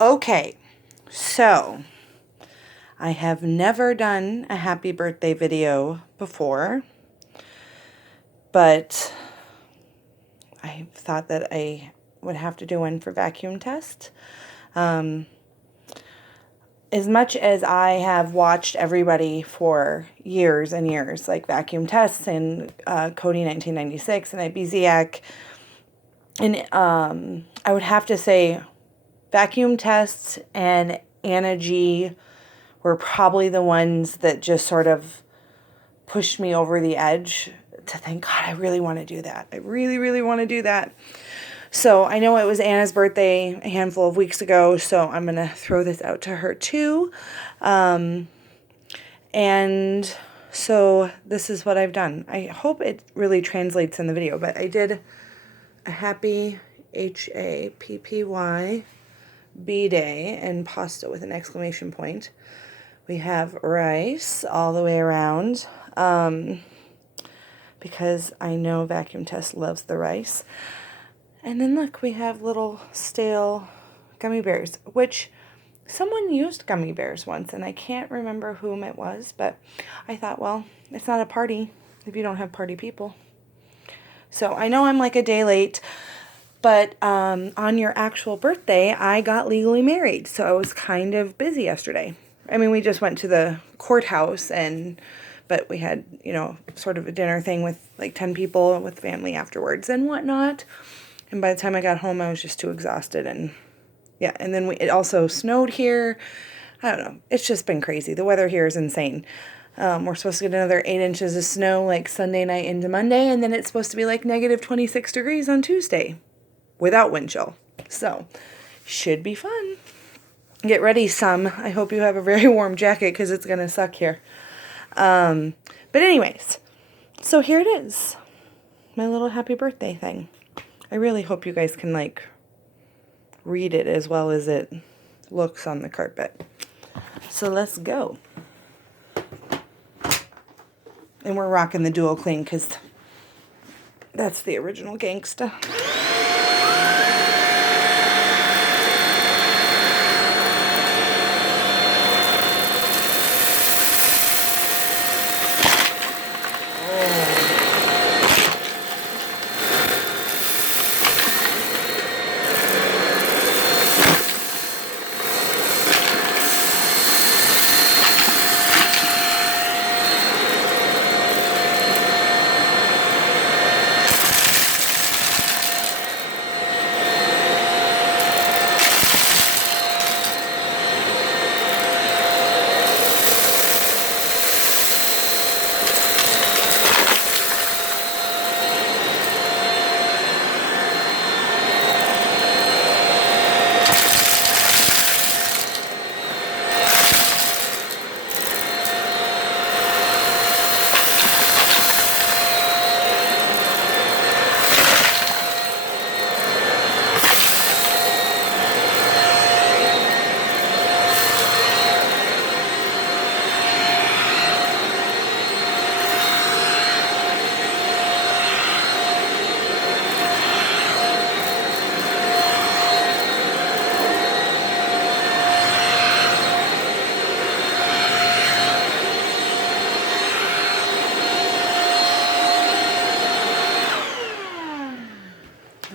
Okay, so I have never done a happy birthday video before, but I thought that I would have to do one for vacuum test. As much as I have watched everybody for years and years, like Vacuum Tests and Cody 1996 and IBZAC, and I would have to say Vacuum Tests and Anna G were probably the ones that just sort of pushed me over the edge to think, God, I really want to do that. I really, really want to do that. So I know it was Anna's birthday a handful of weeks ago, so I'm going to throw this out to her too. And so this is what I've done. I hope it really translates in the video, but I did a happy HAPPY B-Day and pasta with an exclamation point. We have rice all the way around because I know Vacuum Test loves the rice. And then look, we have little stale gummy bears, which someone used gummy bears once, and I can't remember whom it was, but I thought, well, it's not a party if you don't have party people. So I know I'm like a day late, but on your actual birthday, I got legally married, so I was kind of busy yesterday. I mean, we just went to the courthouse, but we had, sort of a dinner thing with like 10 people with family afterwards and whatnot. And by the time I got home, I was just too exhausted. And yeah, and then it also snowed here. I don't know. It's just been crazy. The weather here is insane. We're supposed to get another 8 inches of snow like Sunday night into Monday. And then it's supposed to be like negative 26 degrees on Tuesday without wind chill. So should be fun. Get ready, some. I hope you have a very warm jacket because it's going to suck here. But anyways, so here it is. My little happy birthday thing. I really hope you guys can, read it as well as it looks on the carpet. So let's go. And we're rocking the dual clean because that's the original gangsta.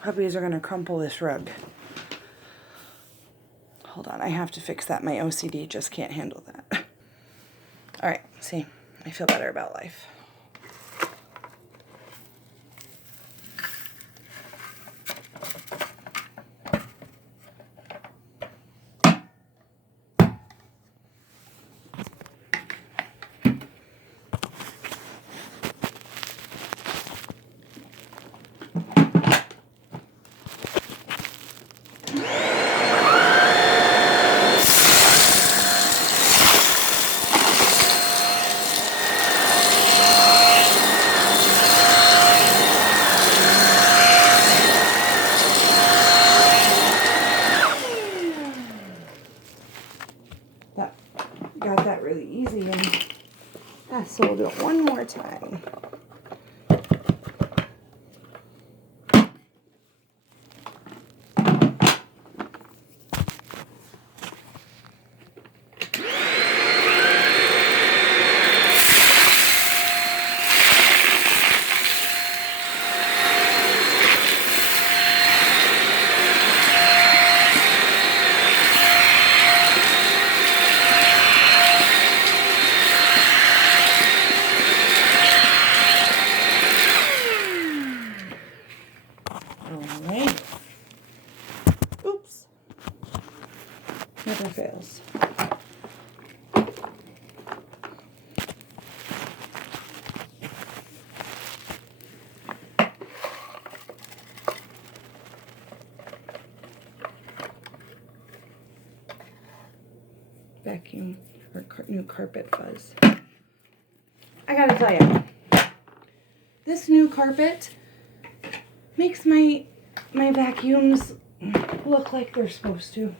Puppies are going to crumple this rug. Hold on, I have to fix that. My OCD just can't handle that. All right, see, I feel better about life. Got that really easy, and so we'll do it one more time. Never fails. Vacuum or new carpet fuzz. I gotta tell you, this new carpet makes my vacuums look like they're supposed to.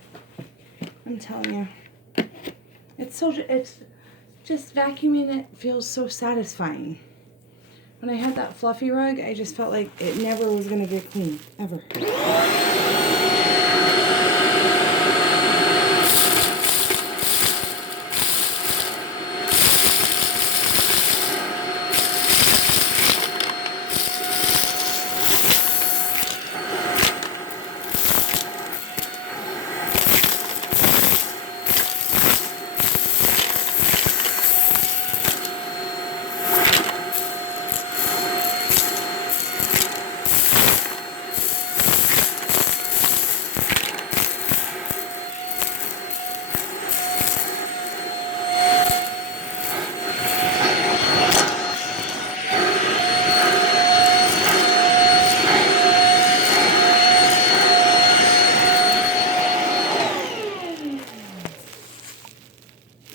I'm telling you, it's just vacuuming it feels so satisfying. When I had that fluffy rug, I just felt like it never was gonna get clean, ever.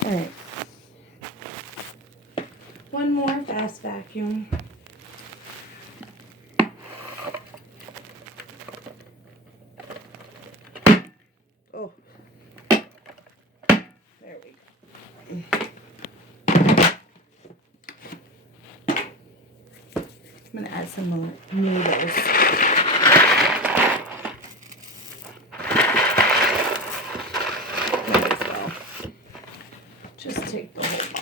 Alright. One more fast vacuum. Oh. There we go. I'm going to add some more noodles. Might as well just take the whole box.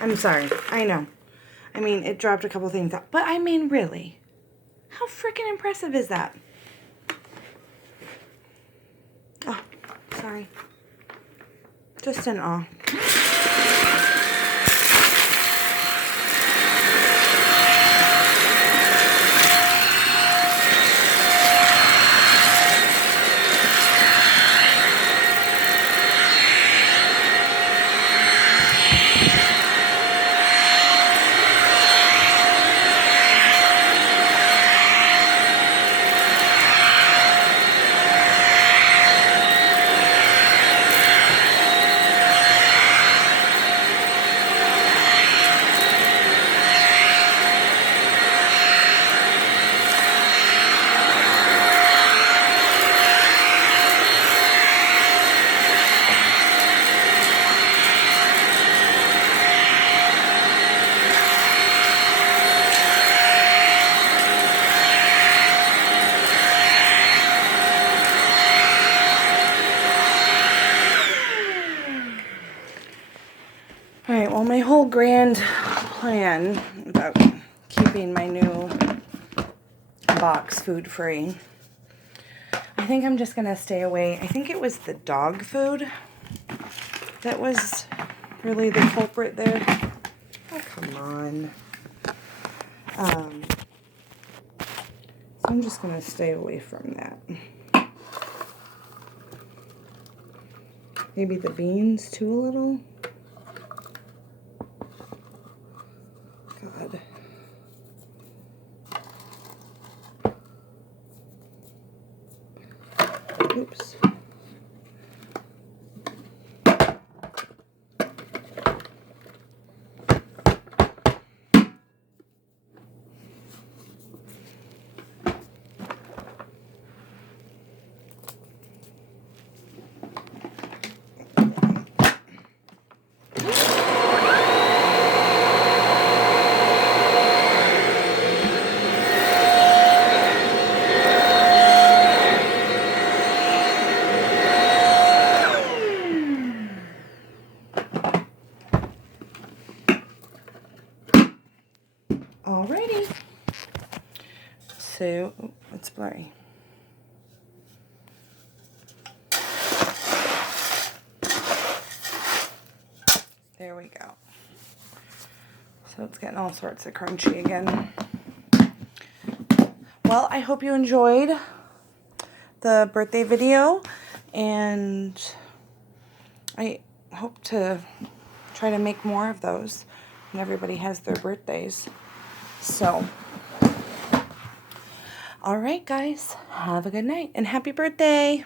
I'm sorry. I know. I mean, it dropped a couple things out. But I mean, really. How freaking impressive is that? Oh, sorry. Just in awe. Alright, well, my whole grand plan about keeping my new box food free, I think I'm just going to stay away. I think it was the dog food that was really the culprit there. Oh, come on. So I'm just going to stay away from that. Maybe the beans too a little. God. Oops. Alrighty. So, oh, it's blurry. There we go. So it's getting all sorts of crunchy again. Well, I hope you enjoyed the birthday video, and I hope to try to make more of those when everybody has their birthdays. So, all right, guys, have a good night and happy birthday.